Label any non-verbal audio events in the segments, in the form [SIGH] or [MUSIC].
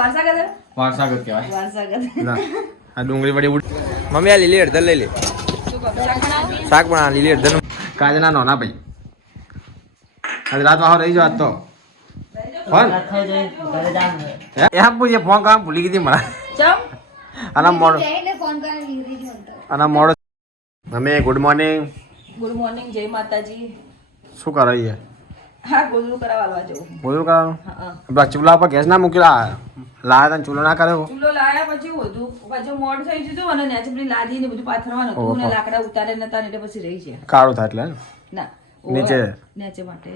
વારસાગત? વારસાગત કહેવાય. વારસાગત. ના આ ડુંગળી વળી ઉડ મમ્મી આ લીલી અડધર લઈ લે. શાક પણ આ લીલી અડધર કાજના નોના ભાઈ. આજ રાત વાહો રહી જાવ તો. ફોન એ પૂછે ફોન કામ ભૂલી ગઈ મને. આના મોડો. આના મોડો અમે ગુડ મોર્નિંગ ગુડ મોર્નિંગ જય માતાજી. શું કરો હા ગોદડું કરાવવા જવું. બોલું કરાવવાનું. પેલા ચૂલા પર ગેસ ના મૂકેલા? લાયા તને ચૂલો ના કર્યો ચૂલો લાયા પછી વધુ પછી મોડ થઈ ગયું હતું અને નેચે પેલી લાદી ને બધું પાથરવાનું હતું. ને લાકડા ઉતારે નતા એટલે પછી રહી છે કાળું થાય એટલે ના નીચે? નીચે માટે.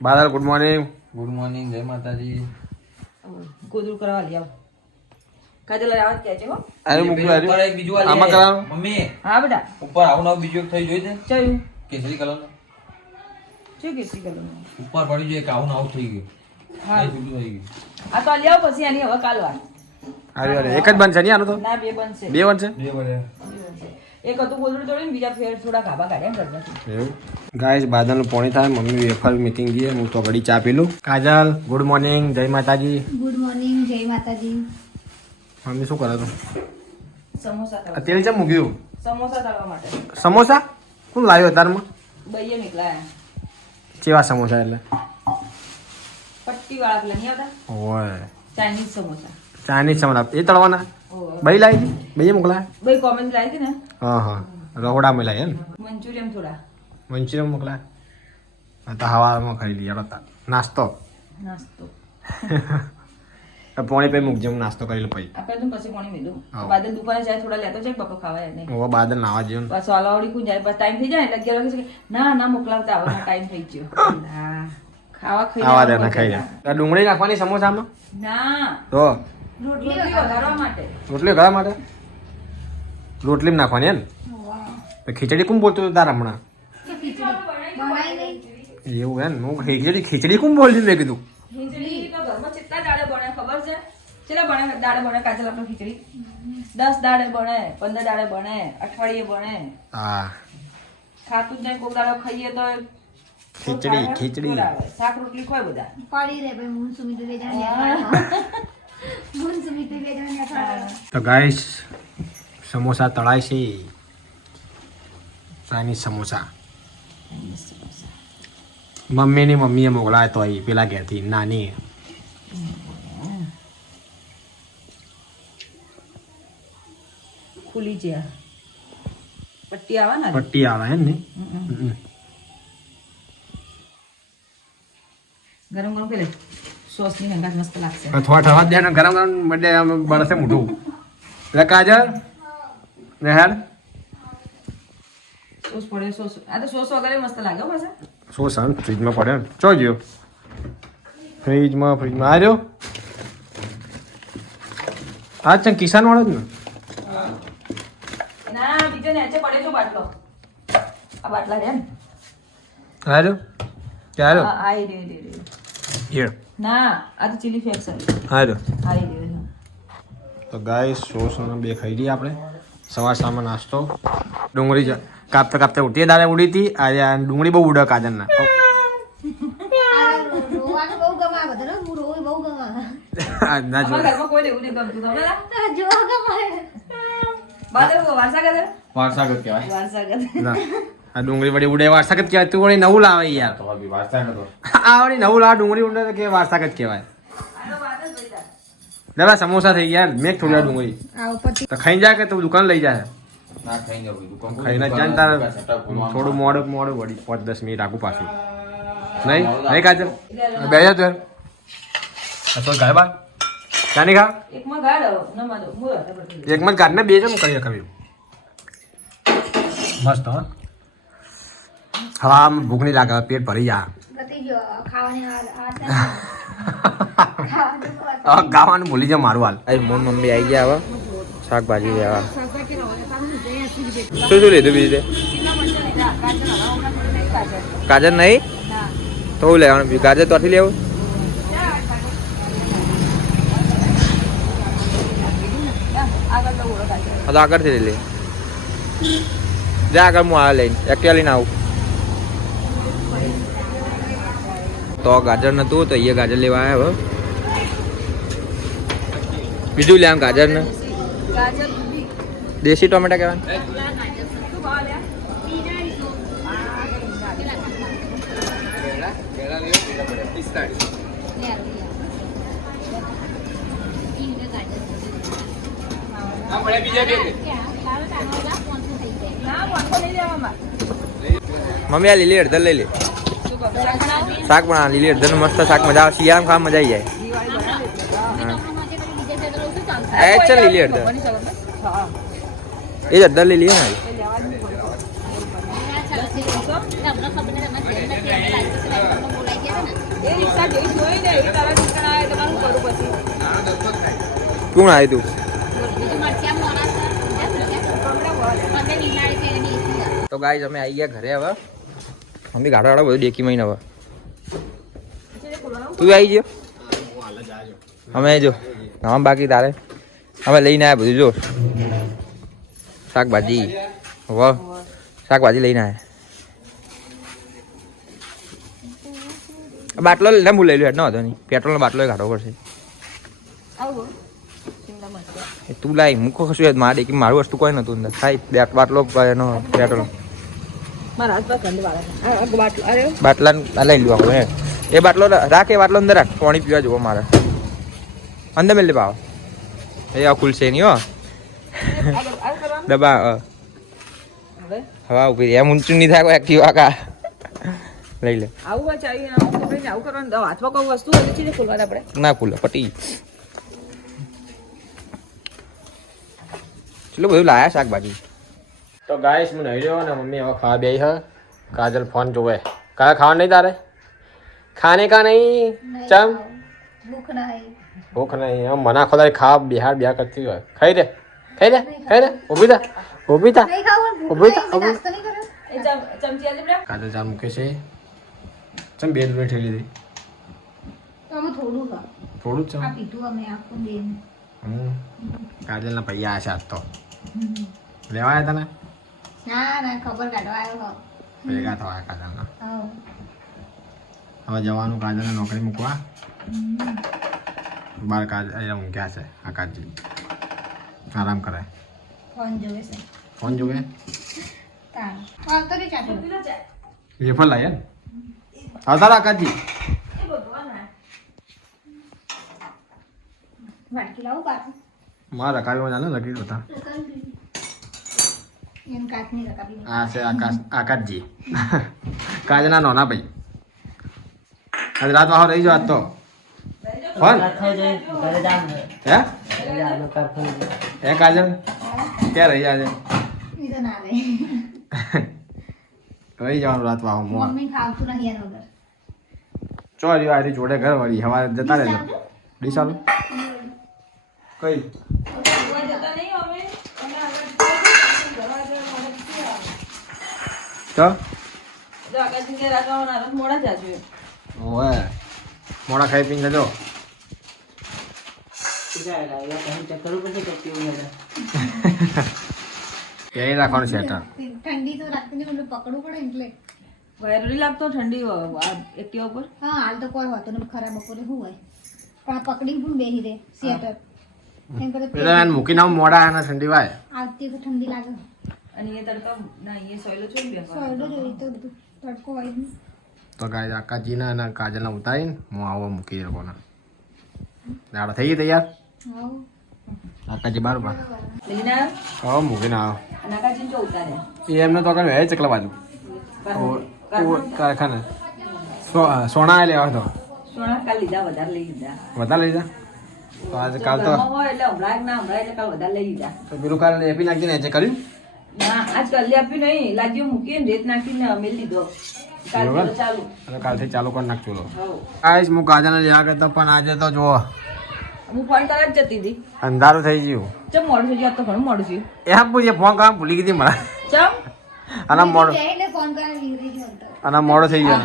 Badal good morning good morning જય માતાજી. ગોદડું કરાવવા લઈ આવો. કાજલ જ છે હો. અરે મૂકેલું ઉપર એક બીજું આમાં. મમ્મી હા બેટા. ઉપર આવું નવું બીજું એક થઈ જોઈ દે. ચયું. કેસરી કલર શું ઉપર પડી જોઈએ કે આવું નવું થઈ ગયું. હા આ તો પછી હવે કાલવા હારું. એક જ બનશે નહીં આનું તો? ના બે બનશે. બે બનશે? બે વડે. એક હતું ગોદડું તોડીને બીજા ફેર થોડા ખાબા કાઢ્યા ને એવું? ગાઈસ બાદલનું પોણી થાય. મમ્મી વેફર મીટિંગ ગઈ હું તો ઘડી ચા પીલું કાજલ ગુડ મોર્નિંગ જય માતાજી. ગુડ મોર્નિંગ જય માતાજી. મમ્મી શું કરે તું સમોસા તેલ ચમ મૂક્યું સમોસા તળવા માટે. સમોસા? કોણ લાવ્યો તારમાં બૈયે નીકળાયા કેવા સમોસા એટલે? વાળા પેલા નહીં આવતા? ઓય. ચાઇનીઝ સમોસા. ચાઇનીઝ સમોસા. એ તળવાના? બઈ લાવી હતી? બઈએ મોકલાય? બઈ કોમેન્ટ લાવી હતી ને? હા હા. રહોડા મેં લાવી એમ? મંચુરિયન થોડા. મંચુરિયન મોકલાય? તો હવામાં ખાઈ લઈએ હેડો નાસ્તો. નાસ્તો. [LAUGHS] પોણી પે મૂકજે હું નાસ્તો કરી લઉં પછી. આપણે તો પછી પોણી મેલું. બાદલ દુકાને જાય થોડા લેતો જાય બપો ખાવા નહીં. હવે બાદલ નાવા જેવું. બસ કું જાય બસ ટાઈમ થઈ જાય એટલે વાગે ના ના મોકલાવતા ટાઈમ થઈ ગયો. [LAUGHS] ખાવા ખાઈ આવા દે ના ખાઈ લે. ડુંગળી નાખવાની સમોસામાં? ના. તો? રોટલી વધારવા માટે. રોટલી ઘણા માટે? રોટલી નાખવાની એમ? તો ખીચડી કોણ બોલતું હતું તાર હમણાં? એવું એમ? હું ખીચડી ખીચડી કોણ બોલતી મેં કીધું? ખીચડી તો ઘરમાં કેટલા દાડે બને ખબર છે? કેટલા બને? દાડે બને કાજલ આપણે ખીચડી. દસ દાડે બને પંદર દાડે બને અઠવાડિયે બને. હા. ખાતું જ નહીં કોક દાડો ખાઈએ તો ખીચડી, ખીચડી. શાક રોટલી ખોય બધા? પડી રે ભાઈ મૂન સુમિત બે મૂન સુમિત બે તો ગાઈસ સમોસા તળાય છે. ચાઇનીઝ સમોસા. મમ્મીની મમ્મીએ મોકલાય તો એ પેલા ઘેરથી નાની. ખુલી છે પટ્ટી આવે ને? પટ્ટી આવે એમ ને? ગરમ ગરમ પેલે સોસની હંગાત મસ્ત લાગશે. થોડા થવા દે ને ગરમ ગરમ બર્થડે આમ બળશે મોઢું. એટલે કાજલ રેહાડ. સોસ પડે સોસ. આ તો સોસ વગર મસ્ત લાગે સન ફ્રીજમાં પડ્યો ને. ચો ગયો. ફ્રીજમાં ફ્રીજમાં. આ રહ્યો. આ છે કિસાન વાળો જ ને? ના બીજો નીચે પડે બાટલો. આ બાટલા રે આ રહ્યો. ક્યારે આ રે રે રે હીર ના આ તો ચીલી ફ્લેક્સ હા તો ગાય સોસ બે ખાઈ લઈએ આપણે. સવાર સામે નાસ્તો. ડુંગળી જ- કાપતા કાપતા ઉઠીએ. દાદા ઉડી હતી. આજે આ ડુંગળી બહુ ઉડે કાજલના રોવાનું બહુ ગમે આ બધા હું રોવું બહુ ગમે. આ ના જો? કહેવાય. વારસાગત ના. આ ડુંગળી વળી ઉડે વારસાગત કહેવાય. તું વળી નવું લાવે યાર. આ વળી નવું લાવે ડુંગળી ઉડે તો કે વારસાગત કહેવાય. દાદા સમોસા થઈ ગયા. મેં થોડી વાર ડુંગળી તો ખાઈ જાય કે તું દુકાન લઈ જાય ખાઈને જાય ને તારે થોડું મોડું મોડું વળી પાંચ દસ મિનિટ આખું પાછું. નહીં? નહીં કાજલ બે જા તું. તો ગાય બા ક્યાંની ખા? એકમાં જ કાઢને બે જમ કરી શકાવ્યું મસ્ત હો. હા ભૂખ નહીં લાગે પેટ ભરી જા. ગતિ જો ખાવાની આ આ છે ને. ખાવાનું બહુ આ હવે ગાવાનું ભૂલી જા મારું હાલ. અરે મોન મમ્મી આવી ગયા હવે. શાકભાજી લેવા. શું શું લીધું બીજું ગાજર નહીં? તો હું લેવાનું? બીજું ગાજર તો લેવું? આગળથી લઈ લે. જા આગળ હું આ લઈને એક્ટિવા લઈને આવું. તો ગાજર નતું તો એ ગાજર લેવા આવ્યા હવે. બીજું લે આમ ગાજર ને દેશી ટોમેટા કહેવાય મમ્મી આ લીલી અડધર લઈ લે. શાક? બના લીલી અડધન મસ્ત શાક મજા આવે શિયાળામાં ખાવા મજા આવી જાય. એ ચાલ લીલી અડધર બની શકે ને? એ જ અડધર લઈ લઈએ કોણ આવ્યું તું? તો ગાઈઝ અમે આવી ગયા ઘરે હવે. મમ્મી ગાડો ગાડો બધું ડેકી મહિને હવે. તું આવી ગયો? અમે જો નામ બાકી તારે. અમે લઈને આવ્યા બધું જો. શાકભાજી. વાહ શાકભાજી લઈને આવ્યા. બાટલો લઈને હું લઈ લો હેડ ન હતો નહીં. પેટ્રોલનો બાટલો કાઢવો પડશે. તું લાઈ મૂકો કશું મારે કે મારું વસ્તુ કોઈ નતું અંદર. થાય બાટલો એનો પેટ્રોલ. મારા છે. આ- બાટલો અરે બાટલા લઈ લ્યો આપણે એ બાટલો રાખ એ બાટલો અંદર રાખ. પાણી પીવા જુઓ મારે. અંદર મેલે ભાવ પાવ એ આ ખુલશે નહીં હો. દબા હવા? ઊભી એમ ઊંચું નહીં થાય એક્ટિવા કા લઈ લે. આવું ચાવી આવું કરવાનું. હાથમાં કોઈ વસ્તુ હોય તો ચીજે આપણે ના ખુલે પટી. ચલો બધું લાયા શાકભાજી. તો ગાઈસ હું નહીં રહ્યો ને મમ્મી હવે ખાવા બે હ. કાજલ ફોન જોવે. કાલે ખાવા નહીં તારે? ખાને કા નહીં ચમ? ભૂખ નહીં ભૂખ નહીં આમ મના ખોદા ખાવા બિહાર બિહાર કરતી હોય. ખાઈ દે. ખાઈ દે. ખાઈ દે. ઊભી થા. ઊભી થા. ઊભી થા, ઊભી. કાજલ ચા મૂકે છે. ચમ બે રૂપિયા ઠેલી અમે થોડું ખા થોડું આ છે પીધું અમે આખું બેન. હમ. કાજલના પૈયા હશે આજ તો. લેવાયા તને? ના ના ખબર કાઢવા આવ્યો ભેગા થવા કાજલના? હવે જવાનું કાજલને નોકરી મૂકવા? બાર કાજ અહીંયા ઊંઘ્યા છે આકાશજી આરામ કરે ફોન જોવે છે. ફોન જોવે? વેફર આવતા રહો આકાશજી એ ભગવાન આ. વાટકી લાવું મારા કાવ્યમાં જાણે લખી દો. આ છે આકાશ આકાશજી. કાજના નોના ભાઈ. આજ રાત વાહો રહી આજ તો. ફોન. હે? હે કાજલ? ક્યાં રહી આજે? રહી. જવાનું રાત વાહો મોં. મમ્મી ખાવતું નહીં એના વગર. ચો રહ્યો આરી જોડે ઘર વળી? હવા જતા રહેજો. ડીશ આલો કઈ કોઈ જતા નહીં અમે અમે આગળ ઘરમાં જઈને મને પૂછી આવવાનું. તો હાલત મોડા ખાઈ પીને જજો ક્યાંય રાખવાનું છે ઠંડી તો રાખતી નહીં એટલે પકડવું પડે એટલે. વાયરો લાગતો ઠંડી હોય આ એક્ટિવા ઉપર? હા હાલ તો કોઈ હોતો નહીં ખરાબ બપોરે શું હોય. પણ આ પકડીને પણ બેહી રહે સ્વેટર. એમ કરે એટલે એને મૂકીને મોડા ઠંડી વાય. આવતી તો ઠંડી લાગે. અને એ તડકા ના એ સોયલો છે ને બેસવાનો. જોઈ તો બધું. તડકો હોય જ તો ગાય આકાશજીને અને કાજલને ઉતારીને હું આવો મૂકી લોકોને દાડા થઈ ગઈ તૈયાર? આકાજી આકાશજી બાર. લઈને આવ્યો મૂકીને આવો. જો. એ એમને તો કઈ ચકલા બાજુ. કારખાને. સોના લેવા તો સોના કાલ લીધા વધારે લઈ લીધા. વધારે લઈ જા તો આજે કાલ તો એટલે હમણાં ના હમણાં એટલે કાલ વધારે લઈ લીધા. તો પેલું કાલ એપી નાખીને કર્યું? ના આજ કલ્લી આપ્યું નહીં. લાગ્યું મૂકીને રેત નાખીને અને કાલથી ચાલુ કરી નાખજો લો. આઈશ હું કાજાને લેવા કરતો પણ આજે તો જુઓ. હું ફોન કરવા જ જતી હતી. અંધારું થઈ ગયું. ચમ મોડું થઈ ગયું? તો ઘણું મોડું થયું. એ પૂછે ફોન કરવા ભૂલી ગઈ મને. ચમ? આના મોડો. આના મોડો થઈ ગયો.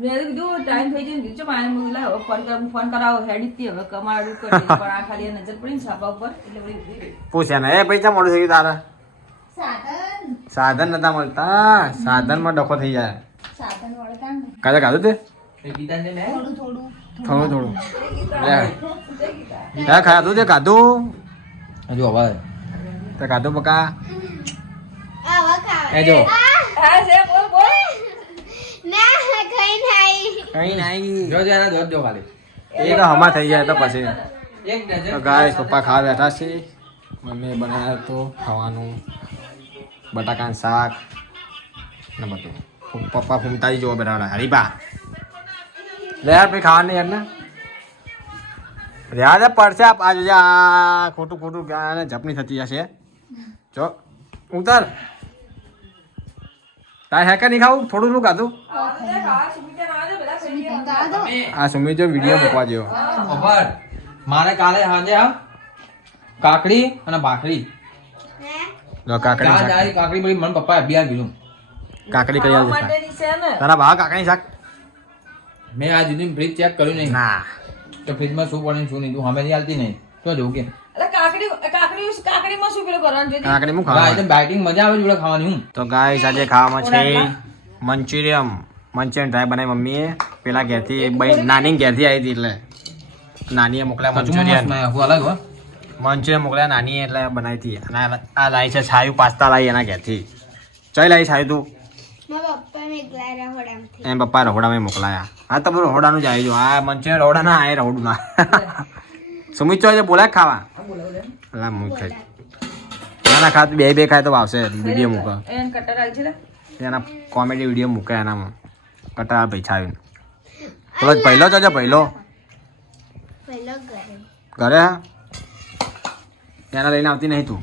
મેં કીધું ટાઈમ થઈ જાય કીધું ચમ મેં લાવ ફોન કર ફોન કરાવો હેડી હવે કમાડું કરી પણ આ ખાલી નજર પડી છાપા ઉપર એટલે ને એ પૈસા મોડું થઈ ગયું તારા? સાધન. સાધન નતા મળતા. સાધનમાં ડખો થઈ જાય. સાધન વળતા ને. કાલે કાઢું તે? થોડું થોડું. થોડું થોડું. લે. ખાધું તે ખાધું? હજુ હવે. તે ખાધું પકા? એ જો. હા છે બોલ બોલ ના ખાઈ નહીં કઈ નહીં જો જરા ખાલી. એ તો હમા થઈ જાય તો પછી. એક ડઝન ગાય પપ્પા ખાવા બેઠા છે. મમ્મી બનાવ્યો તો ખાવાનું. બટાકાનું શાક ને બધું. પપ્પા ફૂમતાજી જોવા બેઠા હરીબા. લે યાર પછી ખાવાનું યાર ને. રહ્યા પડશે આપ આ ખોટું ખોટું જપની થતી જશે જો ઉતાર. તારે હે કે નહીં ખાવું? થોડું શું ખાધું? આ દો. સુમિત જો વીડિયો મૂકવા જેવો ખબર મારે કાલે હાજે હા કાકડી અને ભાખરી. કાકડી કાકડી બધી મને પપ્પાએ અભિયાન કીધું. કાકડી કરી આવજે ને તારા ભા કાકડી શાક? મેં આ જુદી ફ્રીજ ચેક કર્યું નહીં. ના. તો ફ્રીજમાં શું પડે શું નહીં તું હમે નહીં હાલતી નહીં. તો જવું કે? કાકડી કાકડી કાકડીમાં શું પેલું કરવાનું છે કાકડી હું આ ખાવા એકદમ બાઇટિંગ મજા આવે જોડે ખાવાની હું? તો ગાય આજે ખાવામાં છે મંચુરિયમ. મંચુરિયન ડ્રાય બનાવી મમ્મીએ. પેલા ઘેરથી બઈ નાની ઘેરથી આવી હતી એટલે નાનીએ મોકલ્યા મંચુરિયન. અલગ હો. મંચુરિયન મોકલ્યા નાનીએ એટલે બનાવી હતી. અને આ- લાવી છે છાયું પાસ્તા લાવી એના ઘેરથી. ચઈ લાવી છાયું તું? મારા પપ્પા મેં એમ પપ્પા રહોડામાં મોકલાયા. હા તમે રહોડાનું જ આવી જો આ મંચુરિયન રહોડા ના આ રહોડું ના સુમિત ચોજે બોલાય ખાવા. લા મુખ ખાઈ. ના ના ખાતું બે બે ખાય તો આવશે વીડિયો મૂકો. એને કટર આલ છે લે. એના કોમેડી વીડિયો મૂકે એનામાં. કટાર પૈસા આવીને પેલો પહેલો જજો પહેલો. પહેલો ઘરે. ઘરે હા? એના લઈને આવતી નહીં તું?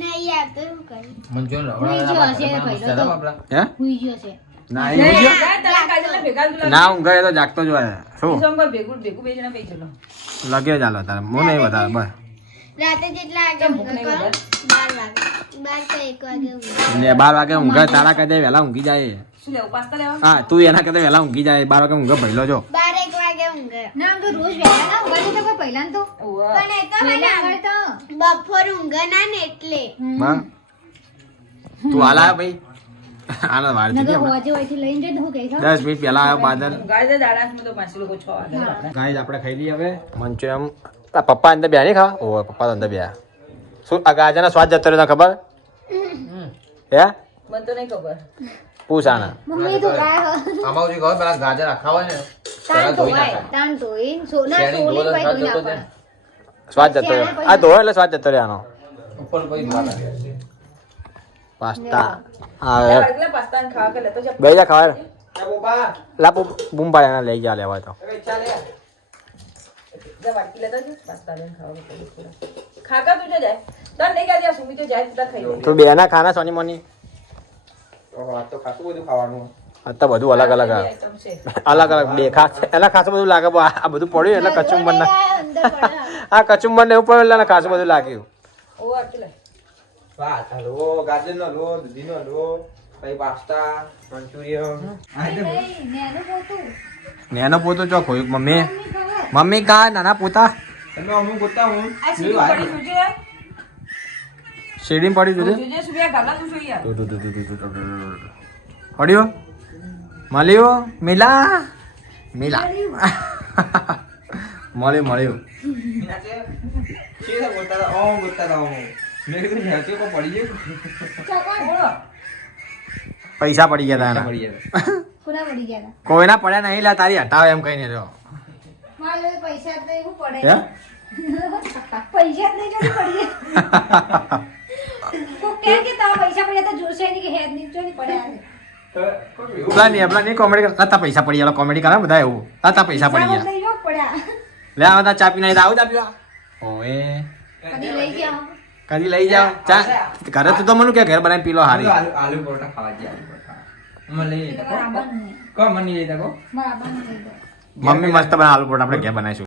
નહીં આવતો કરું? મંચુરિયન હુઈ રવડા પહેલો તો. આપડા હે? હુઈ ગયો છે. ના એ. ના ઊંઘે તો જાગતો જ હોય. શું? ભેગું ભેગું બે જણા પૈ ચલો લગે ચાલો તારે. નહીં વધારે બસ. રાતે જેટલા વાગે ભૂખ નહીં વાગે. વાગે ઊંઘે. ઊંઘે તારા કદે વહેલા ઊંઘી જાય. શું લેવું પાસ્તા લેવા? હા તું એના કદે વહેલા ઊંઘી જાય. બાર વાગે ઊંઘે પહેલો જો. છો એક વાગે ઊંઘે. ના આમ રોજ વહેલા ના ઊંઘાતી તો કોઈ પહેલા તો. પણ એ તો હે આગળ તો. બપોર ઊંઘે ના ને એટલે તું હાલા ભાઈ? આનંદ વાર હોયથી લઈને હું કઈ ખાવ દસ મિનિટ પહેલા આવ્યો બાદર ગાડી દે દાડામાં તો પાંચ લોકો છ વાગે ગાઈસ આપણે ખાઈ લઈએ હવે. મંચુરિયમ આ પપ્પા અંદર બેહા નહીં ખાવા? ઓય પપ્પા તો અંદર બેહા. શું આ ગાજરનો સ્વાદ જતો રહ્યો ખબર? હે? મને તો નહીં ખબર. પૂછ આના. મમ્મી તો ગાય હો. આમાં સુધી પેલા ગાજર આખા હોય ને તાન ધોઈ ધોવાય. તાન ધોઈ. સોના સોલી ભાઈ જતો ધોઈ જ. સ્વાદ જતો રહ્યો. આ ધોયો એટલે સ્વાદ જતો રહ્યો આનો. ઉપર કોઈ ધોવા નાખે. પાસ્તા આ યાર, એટલે પાસ્તા ને ખાવા કે લેતો જા. બે જા ખાવા લા બૂમ પાડે એના લઈ જા લેવા તો જા વાટકી લેતો જા. પાસ્તા લઈને ખાવા કે ખાકા તું. બે ના ખાના સોની મોની ઓહો, આ તો બધું ખાવાનું બધું અલગ અલગ. અલગ અલગ બે ખાસ એના ખાસું બધું લાગે. આ બધું પડ્યું એટલે કચુંબર ના [LAUGHS] આ કચુંબર ને એવું પડ્યું એટલે ખાસ બધું લાગ્યું. ભાત હલવો ગાજરનો હલવો દૂધીનો હલવો પછી પાસ્તા મંચુરિયન. નેનું પોતું. નેનો પોતો ચો ખોયું મમ્મી મમ્મી કા નાના પોતા. તમે અમુક ગોતા હું. આ પડી યાર. પડ્યો મળ્યો? મિલા? મિલા. [LAUGHS] મળ્યું મળ્યું. શી ગોતા હતા ઓમ ગોતા હતા ઓમ મેં કીધું હેચો કો પડી ગયું પૈસા પડી ગયા. તા એના. પડી ગયા કોઈના પડ્યા નહીં લા તારી હટાવે એમ કહીને રહ્યો. મારે પૈસા જ નહીં, હું પડે. પૈસા નહીં જોડી પડી ગયા. કોક કહે કે તારા પૈસા પડ્યા તો જોશે નહીં કે હેડ નહીં પડ્યા નહીં કોમેડી કરતા પૈસા પડી ગયા કોમેડી કરે બધા એવું. તા તા પૈસા પડી ગયા. નહીં જો પડ્યા. લે આવા તા ચા પીને આવું ચા પીવા ઓએ કદી લઈ ગયા કદી લઈ જાઓ. ચા ઘરે તું તો મને કે ઘર બનાવી પીલો હારી. આલુ આલુ પરોઠા ખાવા ગયા આલુ પરોઠા. મને લઈ લેતા. કો મને લઈ લેતા કો. મમ્મી મસ્ત બના આલુ પરોઠા આપણે ઘરે બનાવીશું.